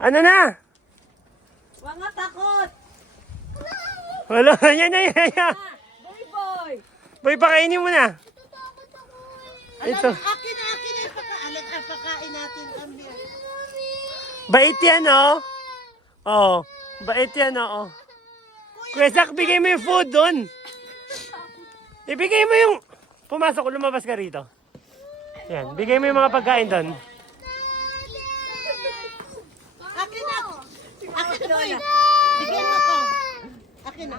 Ano na? Huwag nga takot. Wala, yan na yan. Boy, boy. Boy, pakainin mo na. Ito. Akin na. Pakain natin kami. Bait yan, oh. Oh, bait yan, oh. Kuya Zach, bigay mo yung food doon. Ibigay mo yung... Pumasok, lumabas ka rito. Yan, bigay mo yung mga pagkain doon. Akin na. Akin na, boy. Bigyan mo ko. Akin na.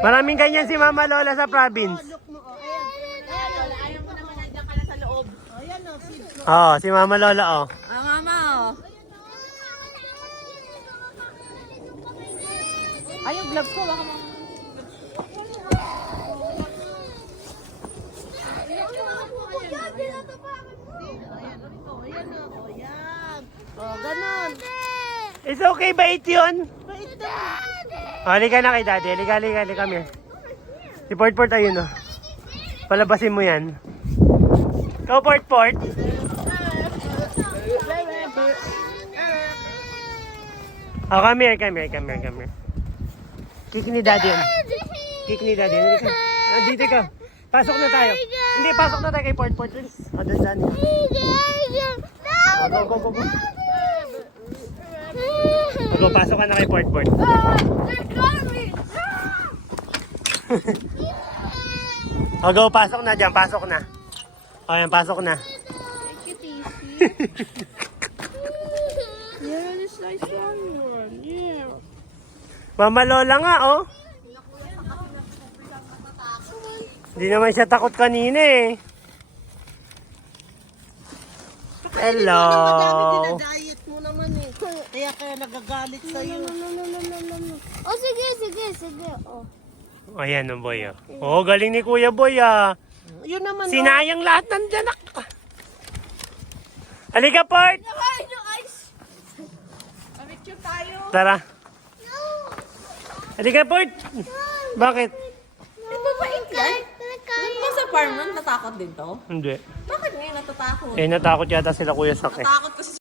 Maraming ganyan si Mama Lola sa province. Look mo, oh. Ayan. Ayan, Lola. Ayaw mo naman nandiyan ka na sa loob. Ayan, oh. Feed mo. Oh, si Mama Lola, oh. Mama, oh. Ay, yung gloves ko. Baka mo. Oh, ganun. It's okay, bait yun. Bait na. Oh, halika na kay Daddy. Halika, come here. Si Port, ayun, oh. Palabasin mo yan. Ikaw, Port. Oh, come here. Kick ni Daddy yun. Halika. Ah, dito ka. Pasok na tayo. Hindi, pasok na tayo kay Port. Please. Oh, doon saan yun. Oh, go. Go, pasok ka na kay Port. Oh, go, pasok na dyan. Pasok na. Oh, yan, pasok na. Yeah, this nice one. Yeah. Mama Lola nga, oh. Hindi naman siya takot kanina, eh. Hello. Madami dinadiet mo naman eh. Kaya nagagalit sa'yo. Oh, sige. Oh. Oh, yan, oh, boy, oh. Oh, galing ni Kuya Boy, ah. Yun naman. Sinayang lahat ng danak. Halika, Port. Ay, no ice. Picture tayo. Tara. Halika, Port. Bakit? Mabait yan. Doon ba sa farm nun, natakot din to? Hindi. Bakit ngayon natatakot? Eh, natakot yata sila Kuya Sak, eh. Takot kasi